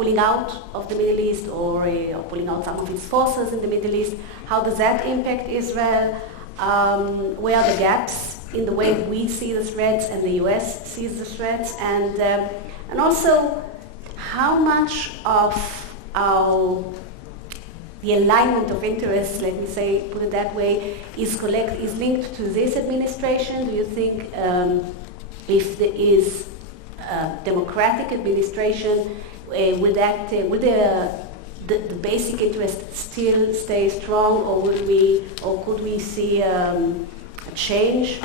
pulling out of the Middle East or pulling out some of its forces in the Middle East. How does that impact Israel? Where are the gaps in the way we see the threats and the US sees the threats? And also, how much of the alignment of interests, let me say, put it that way, is linked to this administration? Do you think if there is a democratic administration, will the basic interest still stay strong, or could we see a change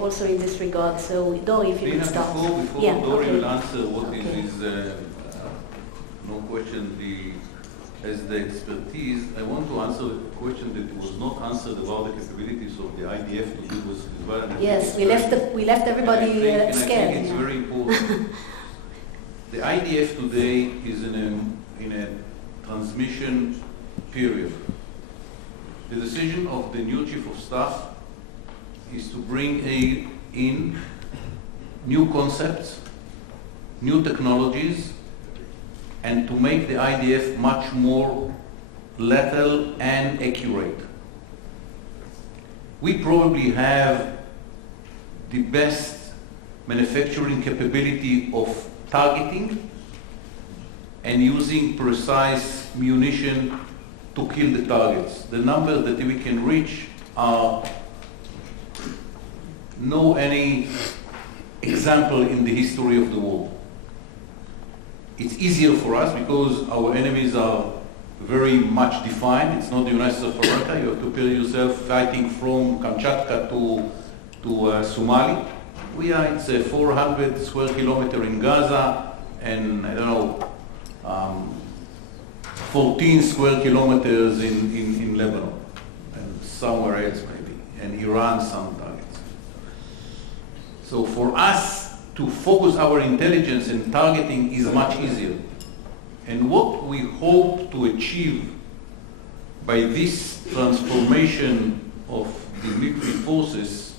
also in this regard? So, Dori, if you could start. Before Dori will answer what is no question as the expertise, I want to answer a question that was not answered about the capabilities of the IDF. Yes, we left everybody scared. I think it's very important. The IDF today is in a transmission period. The decision of the new chief of staff is to bring in new concepts, new technologies, and to make the IDF much more lethal and accurate. We probably have the best manufacturing capability of targeting and using precise munition to kill the targets. The numbers that we can reach are no any example in the history of the world. It's easier for us because our enemies are very much defined. It's not the United States of America. You have to picture yourself fighting from Kamchatka to Somali. It's a 400 square kilometer in Gaza and, 14 square kilometers in Lebanon and somewhere else maybe, and Iran some targets. So for us to focus our intelligence and targeting is much easier. And what we hope to achieve by this transformation of the military forces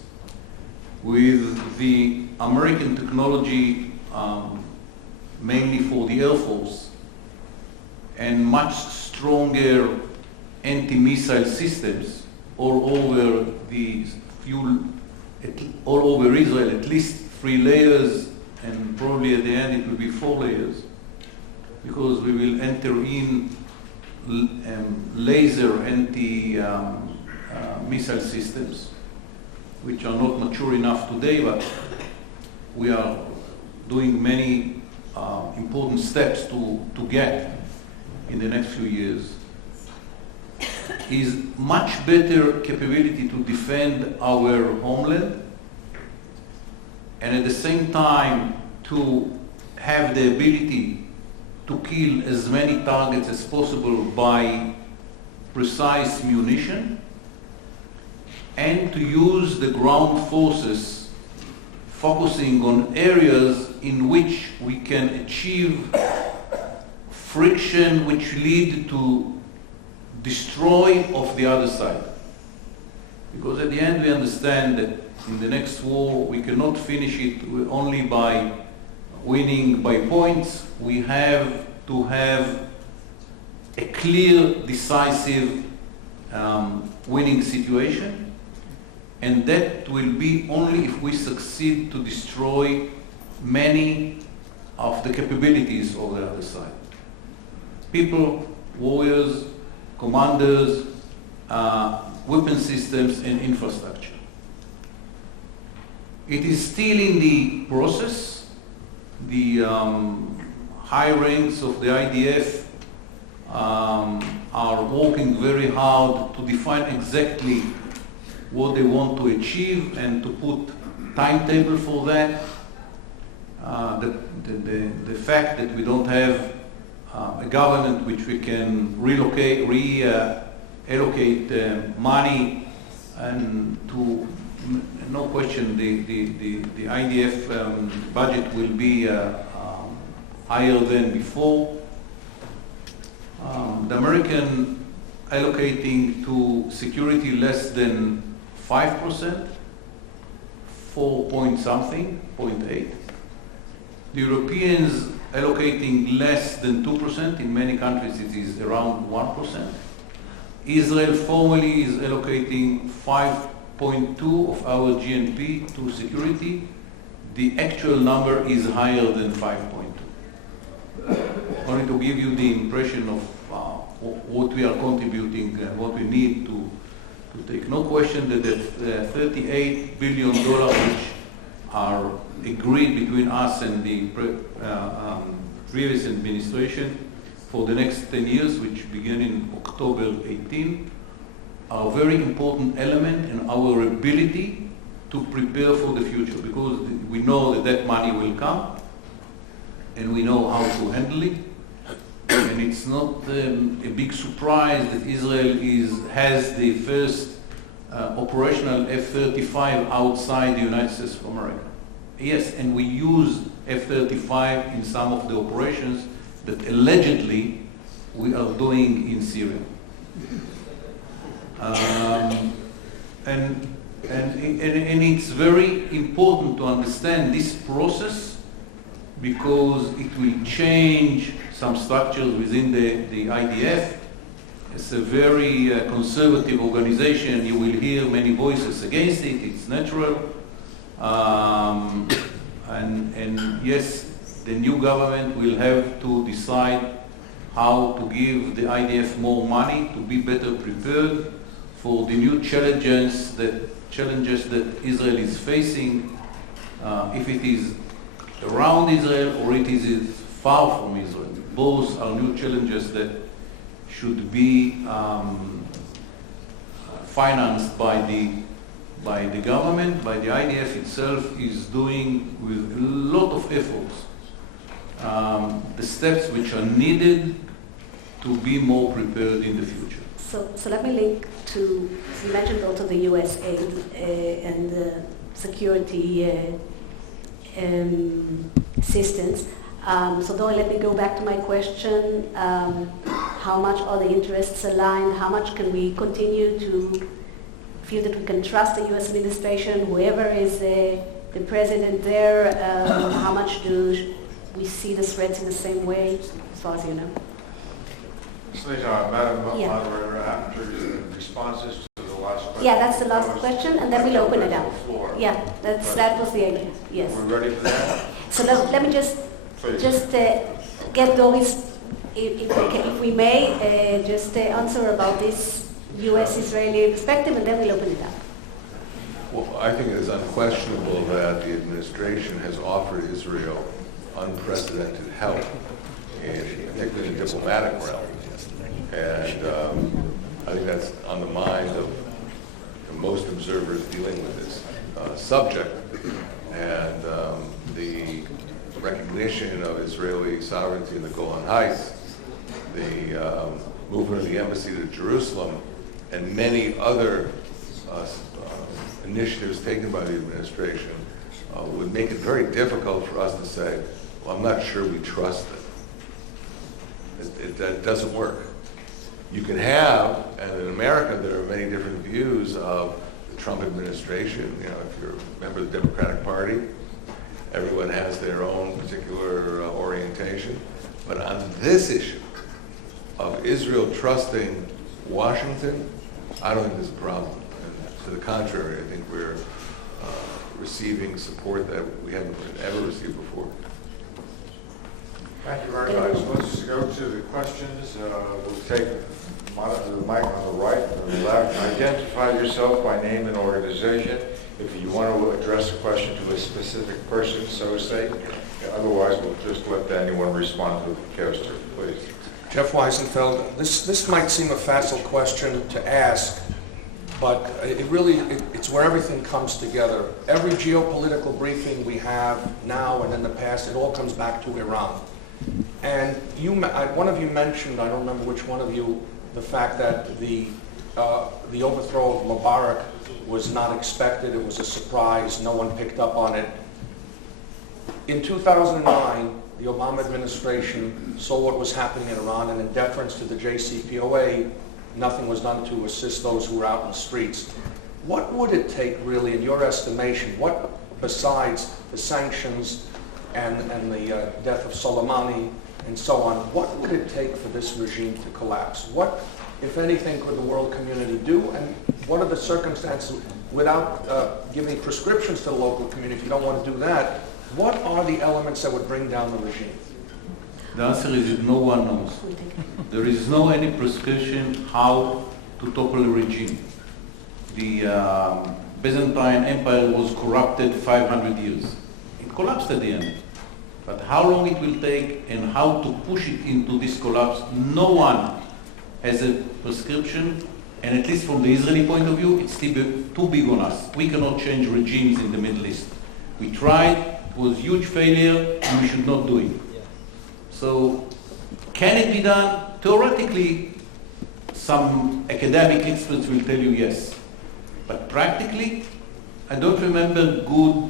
with the American technology, mainly for the Air Force, and much stronger anti-missile systems all over all over Israel, at least 3 layers, and probably at the end it will be 4 layers, because we will enter in laser anti-missile systems, which are not mature enough today, but we are doing many important steps to get in the next few years, is much better capability to defend our homeland, and at the same time to have the ability to kill as many targets as possible by precise munition, and to use the ground forces focusing on areas in which we can achieve friction which lead to destroy of the other side. Because at the end we understand that in the next war we cannot finish it only by winning by points. We have to have a clear, decisive winning situation, and that will be only if we succeed to destroy many of the capabilities of the other side. People, warriors, commanders, weapon systems, and infrastructure. It is still in the process. The high ranks of the IDF are working very hard to define exactly what they want to achieve and to put timetable for that. The fact that we don't have a government which we can allocate money, and to no question the IDF budget will be higher than before. The American allocating to security less than 5%, 4 point something, 0.8. The Europeans allocating less than 2%. In many countries it is around 1%. Israel formally is allocating 5.2 of our GNP to security. The actual number is higher than 5.2. Only to give you the impression of what we are contributing and what we need to take. No question that the $38 billion which are agreed between us and the previous administration for the next 10 years, which begin in October 18, are a very important element in our ability to prepare for the future, because we know that that money will come and we know how to handle it. And it's not a big surprise that Israel has the first operational F-35 outside the United States of America. Yes, and we use F-35 in some of the operations that allegedly we are doing in Syria. And it's very important to understand this process, because it will change some structures within the IDF. It's a very conservative organization. You will hear many voices against it. It's natural. And yes, the new government will have to decide how to give the IDF more money to be better prepared for the new challenges that Israel is facing, if it is around Israel or it is far from Israel. Both are new challenges that should be financed by the government, by the IDF itself is doing with a lot of efforts the steps which are needed to be more prepared in the future. So let me link to, you mentioned also the US aid and the security assistance. So though let me go back to my question, how much are the interests aligned? How much can we continue to feel that we can trust the US administration, whoever is the president there? How much do we see the threats in the same way, as far as you know? Madam Moderator, after your responses to the last question. Yeah, that's the last question, and then we'll open it up. Yeah, that was the idea. Yes. We're ready for that? So let me just get Doris, if we may, just answer about this U.S.-Israeli perspective, and then we'll open it up. Well, I think it is unquestionable that the administration has offered Israel unprecedented help, particularly in the diplomatic realm. And I think that's on the mind of most observers dealing with this subject. And the recognition of Israeli sovereignty in the Golan Heights, the movement of the embassy to Jerusalem, and many other initiatives taken by the administration would make it very difficult for us to say, well, I'm not sure we trust it. It doesn't work. You can have, and in America there are many different views of the Trump administration. You know, if you're a member of the Democratic Party, everyone has their own particular orientation. But on this issue of Israel trusting Washington, I don't think there's a problem. And to the contrary, I think we're receiving support that we haven't ever received before. Thank you very much. Let's go to the questions. We'll take the mic on the right and the left. Identify yourself by name and organization. If you want to address a question to a specific person, so say. Otherwise, we'll just let anyone respond who cares to. Please. Jeff Weisenfeld, this might seem a facile question to ask, but it's where everything comes together. Every geopolitical briefing we have now and in the past, it all comes back to Iran. And one of you mentioned, I don't remember which one of you, the fact that the overthrow of Mubarak was not expected. It was a surprise. No one picked up on it. In 2009, the Obama administration saw what was happening in Iran, and in deference to the JCPOA, nothing was done to assist those who were out in the streets. What would it take, really, in your estimation? What, besides the sanctions and the death of Soleimani and so on, what would it take for this regime to collapse? What, if anything, could the world community do, and what are the circumstances, without giving prescriptions to the local community, if you don't want to do that, what are the elements that would bring down the regime? The answer is that no one knows. There is no any prescription how to topple a regime. The Byzantine Empire was corrupted 500 years. It collapsed at the end. But how long it will take and how to push it into this collapse, no one has a prescription, and at least from the Israeli point of view, it's still too big on us. We cannot change regimes in the Middle East. We tried, it was a huge failure, and we should not do it. So, can it be done? Theoretically, some academic experts will tell you yes. But practically, I don't remember good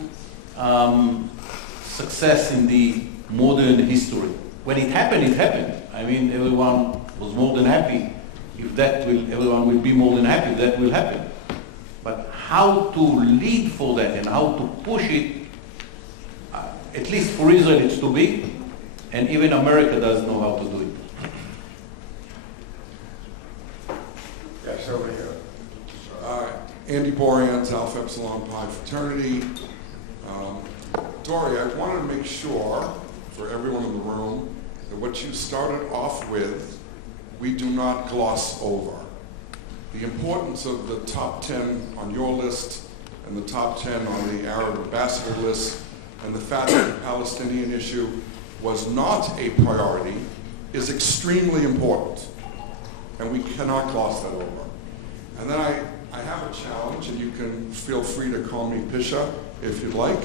success in the modern history. When it happened, I mean, everyone was more than happy. Everyone will be more than happy if that will happen. But how to lead for that and how to push it, at least for Israel it's too big, and even America doesn't know how to do it. Yes, over here. Andy Boryans, Alpha Epsilon Pi fraternity. Dory, I wanted to make sure for everyone in the room that what you started off with, we do not gloss over. The importance of the top 10 on your list and the top 10 on the Arab ambassador list, and the fact that the Palestinian issue was not a priority is extremely important, and we cannot gloss that over. And then I have a challenge, and you can feel free to call me Pisha if you'd like,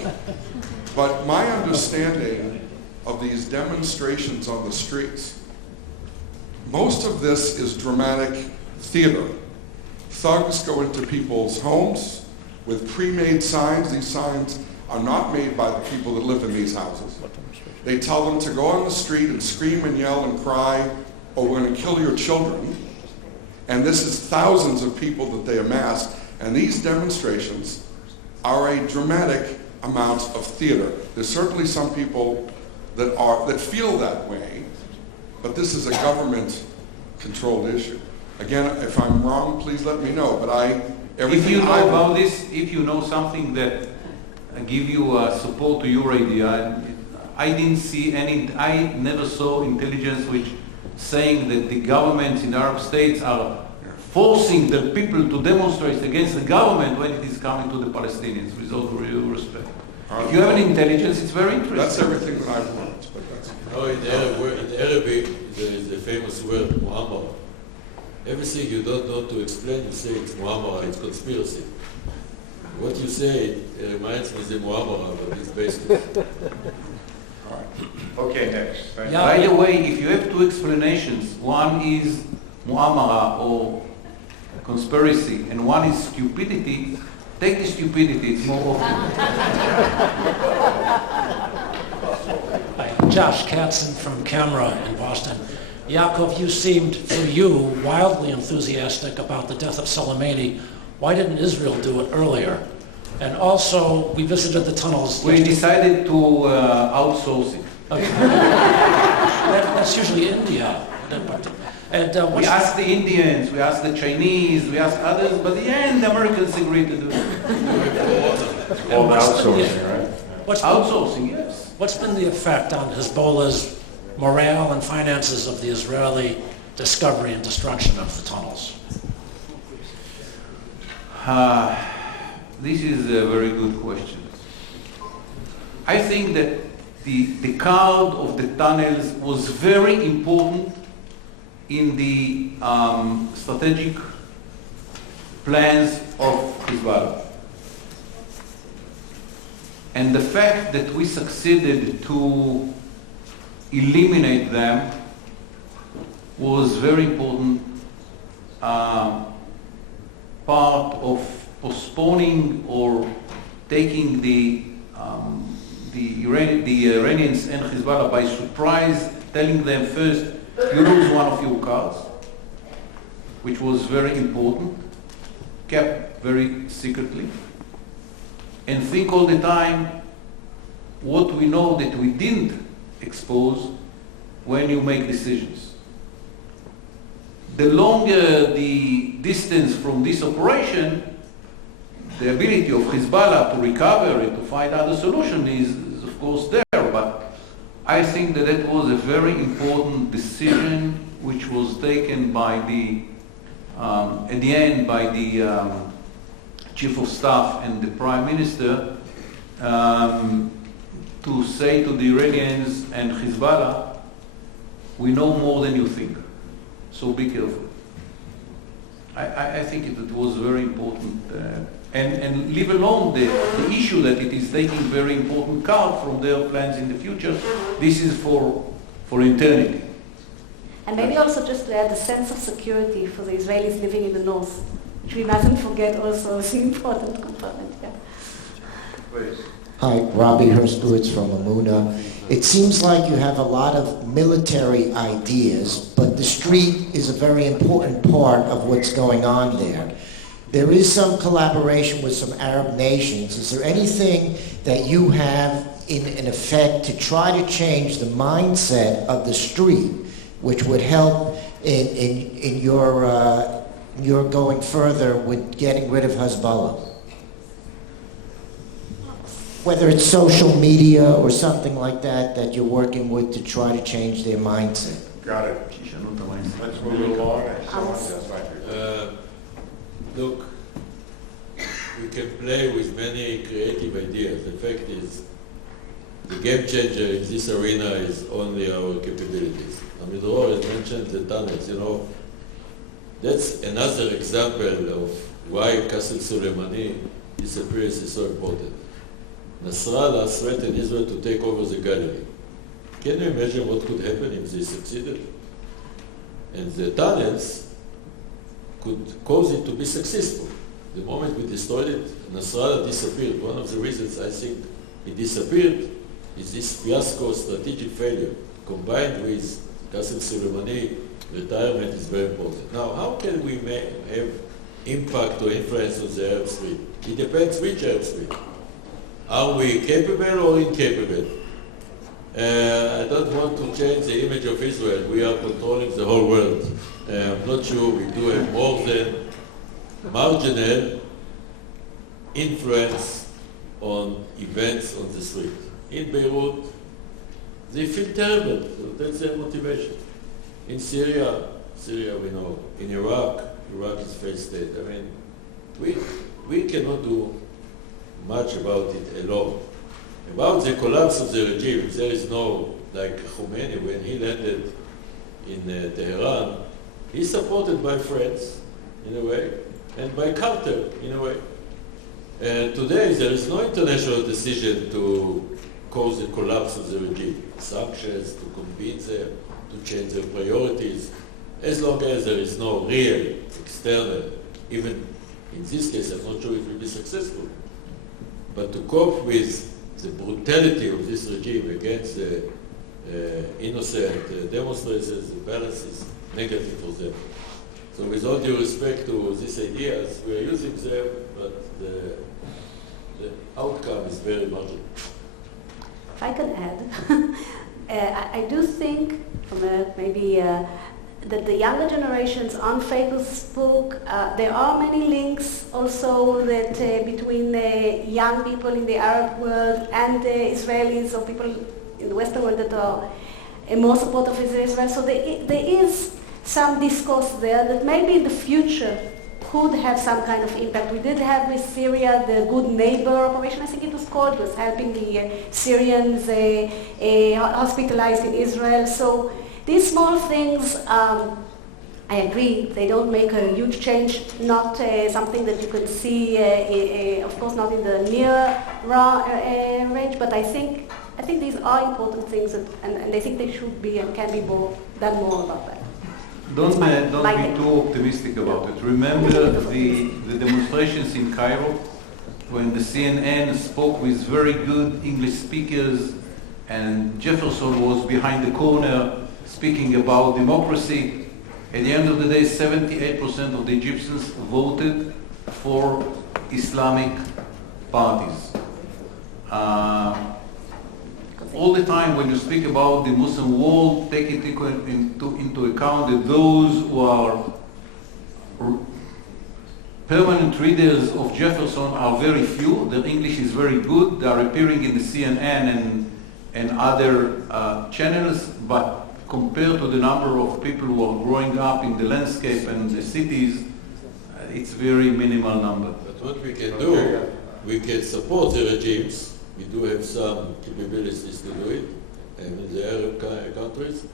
but my understanding of these demonstrations on the streets, most of this is dramatic theater. Thugs go into people's homes with pre-made signs. These signs are not made by the people that live in these houses. They tell them to go on the street and scream and yell and cry, or we're going to kill your children. And this is thousands of people that they amass. And these demonstrations are a dramatic amount of theater. There's certainly some people that feel that way, but this is a government-controlled issue. Again, if I'm wrong, please let me know. But if you know about this, if you know something that give you support to your idea, I didn't see I never saw intelligence which saying that the governments in the Arab states are forcing the people to demonstrate against the government when it is coming to the Palestinians, with all due respect. If you have an intelligence, it's very interesting. That's everything that I've learned. But that's in Arabic, there is the famous word, mu'amara. Everything you don't know to explain, you say it's mu'amara, it's conspiracy. What you say reminds me of the mu'amara, but it's basically... All right. Okay, next. Thank you. By the way, if you have two explanations, one is mu'amara or conspiracy, and one is stupidity, take the stupidity, it's more often. Hi, Josh Katzen from Camera in Boston. Yaakov, you seemed, for you, wildly enthusiastic about the death of Soleimani. Why didn't Israel do it earlier? And also, we visited the tunnels. We decided to outsource it. Okay. That's usually India. And we asked the Indians, we asked the Chinese, we asked others, but in the end, the Americans agreed to do it. It's called outsourcing, right? Outsourcing, yes. What's been the effect on Hezbollah's morale and finances of the Israeli discovery and destruction of the tunnels? This is a very good question. I think that the card of the tunnels was very important in the strategic plans of Hezbollah. And the fact that we succeeded to eliminate them was very important part of postponing or taking the Iranians and Hezbollah by surprise, telling them first, you lose one of your cards, which was very important, kept very secretly, and think all the time what we know that we didn't expose when you make decisions. The longer the distance from this operation, the ability of Hezbollah to recover and to find other solutions is of course there, but I think that it was a very important decision which was taken by at the end by the Chief of Staff and the Prime Minister to say to the Iranians and Hezbollah, we know more than you think, so be careful. I think it was very important, and leave alone the issue that it is taking very important card from their plans in the future. This is for eternity. And maybe also just to add a sense of security for the Israelis living in the north, which we mustn't forget also is an important component. Yeah. Please. Hi, Robbie Herskowitz from Amuna. It seems like you have a lot of military ideas, but the street is a very important part of what's going on there. There is some collaboration with some Arab nations. Is there anything that you have in effect to try to change the mindset of the street, which would help in your going further with getting rid of Hezbollah? Whether it's social media or something like that you're working with to try to change their mindset. Got it. Let's move along. Look, we can play with many creative ideas. The fact is, the game changer in this arena is only our capabilities. Amidror has mentioned the tunnels. You know, that's another example of why Qasem Soleimani disappearance is so important. Nasrallah threatened Israel to take over the Galilee. Can you imagine what could happen if they succeeded? And the tunnels could cause it to be successful. The moment we destroyed it, Nasrallah disappeared. One of the reasons I think it disappeared is this fiasco strategic failure combined with Qasem Soleimani retirement is very important. Now, how can we have impact or influence on the Arab Street? It depends which Arab Street. Are we capable or incapable? I don't want to change the image of Israel. We are controlling the whole world. I'm not sure we do have more than marginal influence on events on the street. In Beirut, they feel terrible. So that's their motivation. In Syria we know. In Iraq is failed state. I mean, we cannot do much about it alone. About the collapse of the regime, if there is no, like Khomeini, when he landed in Tehran, he's supported by friends, in a way, and by Carter, in a way. And today, there is no international decision to cause the collapse of the regime. Sanctions, to convince them, to change their priorities, as long as there is no real external, even in this case, I'm not sure it will be successful. But to cope with the brutality of this regime against the innocent demonstrators, the balance is negative for them. So with all due respect to these ideas, we are using them, but the outcome is very marginal. If I can add, I do think from that the younger generations on Facebook, there are many links also that between young people in the Arab world and the Israelis or people in the Western world that are more supportive of Israel. So there is some discourse there that maybe in the future could have some kind of impact. We did have with Syria the Good Neighbor operation, I think it was called. It was helping the Syrians hospitalized in Israel. So these small things, I agree, they don't make a huge change, not something that you can see, of course not in the near range, but I think these are important things, and I think they should be and can be done more about that. Don't be too optimistic about it. Remember the demonstrations in Cairo when the CNN spoke with very good English speakers and Jefferson was behind the corner speaking about democracy. At the end of the day, 78% of the Egyptians voted for Islamic parties. all the time when you speak about the Muslim world, take it into account that those who are permanent readers of Jefferson are very few. Their English is very good. They are appearing in the CNN and other channels, but compared to the number of people who are growing up in the landscape and the cities, it's very minimal number. But what we can do, we can support the regimes. We do have some capabilities to do it, and in the Arab countries.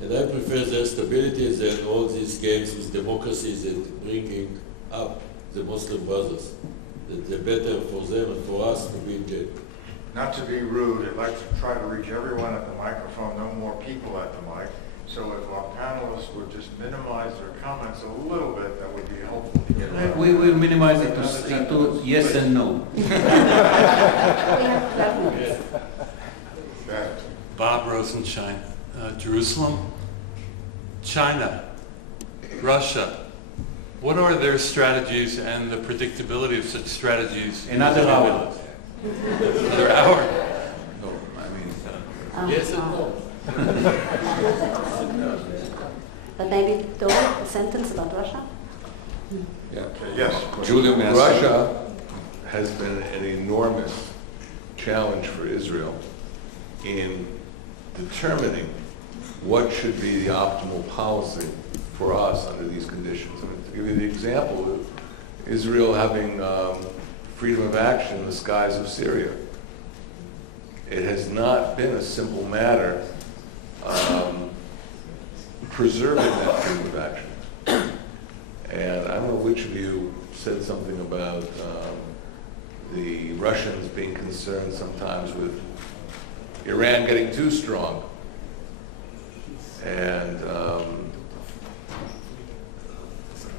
And I prefer their stability than all these games with democracies and bringing up the Muslim brothers. That they're better for them and for us to be in jail. Not to be rude, I'd like to try to reach everyone at the microphone, no more people at the mic. So if our panelists would just minimize their comments a little bit, that would be helpful to get around. We will minimize it to yes and no. Bob Rosenshine, Jerusalem, China, Russia. What are their strategies and the predictability of such strategies? Another hour. Another hour? No, I mean, Yes and no. But maybe Dov, a sentence about Russia? Yes. Julia Russia has been an enormous challenge for Israel in determining what should be the optimal policy for us under these conditions. I mean, to give you the example of Israel having freedom of action in the skies of Syria. It has not been a simple matter preserving that freedom of action. And I don't know which of you said something about the Russians being concerned sometimes with Iran getting too strong. And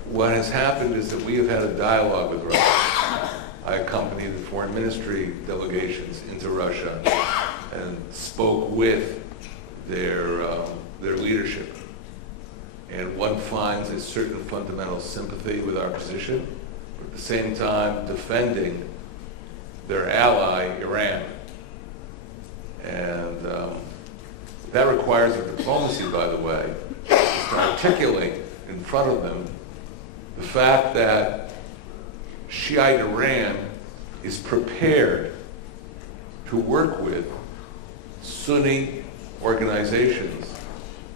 what has happened is that we have had a dialogue with Russia. I accompanied the foreign ministry delegations into Russia and spoke with their leadership. And one finds a certain fundamental sympathy with our position, but at the same time defending their ally, Iran. And that requires a diplomacy, by the way, is to articulate in front of them the fact that Shiite Iran is prepared to work with Sunni organizations,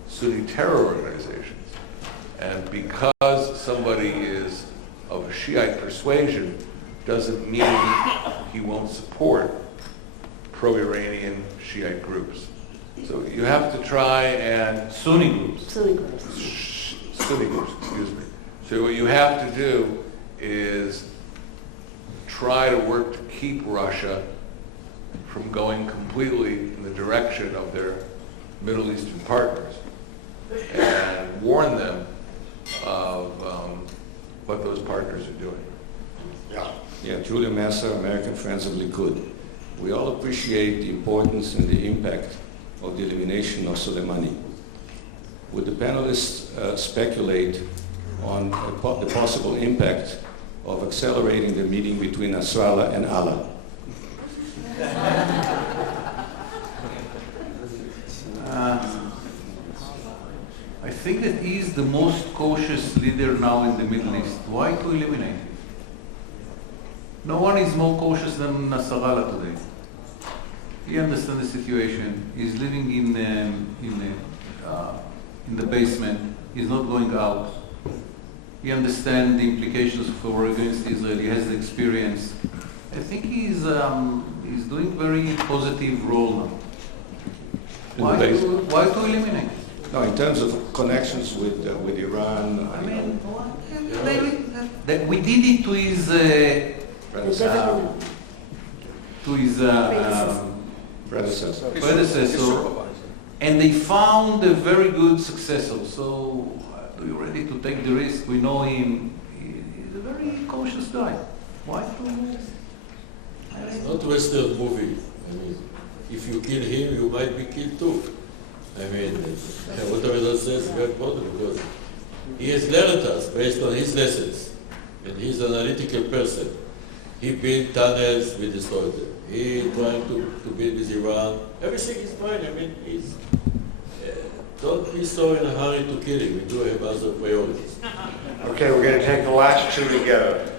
Sunni terror organizations. And because somebody is of a Shiite persuasion doesn't mean he won't support pro-Iranian Shiite groups. So you have to try and... Sunni groups. Sunni groups. Sunni groups, excuse me. So what you have to do is try to work to keep Russia from going completely in the direction of their Middle Eastern partners and warn them of what those partners are doing. Yeah, Julia Massa, American Friends of Likud. We all appreciate the importance and the impact of the elimination of Soleimani. Would the panelists speculate on the possible impact of accelerating the meeting between Nasrallah and Allah? I think that he is the most cautious leader now in the Middle East. Why to eliminate him? No one is more cautious than Nasrallah today. He understands the situation. He's living in the basement. He's not going out. He understands the implications of war against Israel. He has the experience. I think he's doing very positive role now. Why to eliminate? No, in terms of connections with Iran. I mean, we did it to his predecessor, and they found a very good successor. So, are you ready to take the risk? We know him. He's a very cautious guy. Why to? It's not Western movie. I mean, if you kill him, you might be killed too. I mean, what Amidror says is very important because he has learned us based on his lessons, and he's an analytical person. He built tunnels, we destroyed them. He trying to build with Iran. Everything is fine. I mean, don't be so in a hurry to kill him. We do have other priorities. Okay, we're going to take the last two together.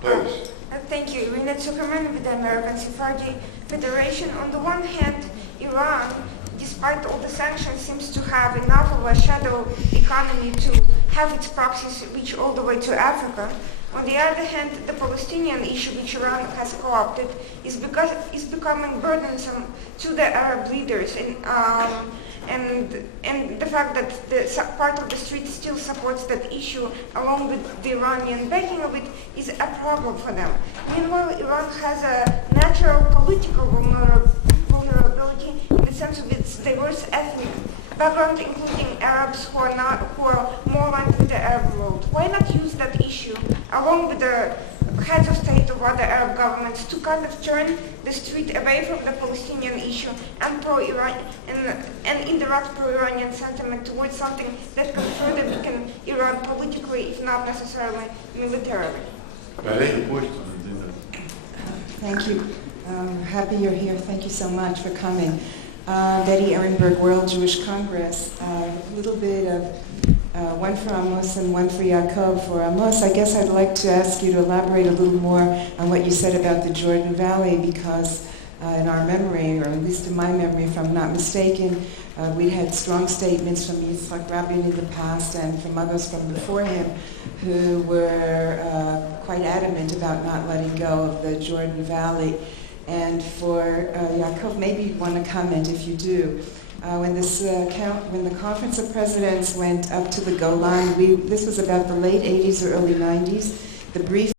Please. Thank you. Irina Zuckerman with the American Sephardi Federation. On the one hand, Iran, despite all the sanctions, seems to have enough of a shadow economy to have its proxies reach all the way to Africa. On the other hand, the Palestinian issue, which Iran has co-opted, is becoming burdensome to the Arab leaders, and the fact that the part of the street still supports that issue, along with the Iranian backing of it, is a problem for them. Meanwhile, Iran has a natural political vulnerability in the sense of its diverse ethnic background, including Arabs who are more likely the Arab world. Why not use that issue, along with the heads of state of other Arab governments, to kind of turn the street away from the Palestinian issue and pro-Iran and indirect pro-Iranian sentiment towards something that can further weaken Iran politically, if not necessarily militarily? Thank you. Happy you're here. Thank you so much for coming. Betty Ehrenberg, World Jewish Congress. A little bit of one for Amos and one for Yaakov. For Amos, I guess I'd like to ask you to elaborate a little more on what you said about the Jordan Valley, because in our memory, or at least in my memory, if I'm not mistaken, we had strong statements from Yitzhak Rabin in the past and from others from before him who were quite adamant about not letting go of the Jordan Valley. And for Yaakov, maybe you'd want to comment if you do. When the Conference of Presidents went up to the Golan, this was about the late 80s or early 90s, the brief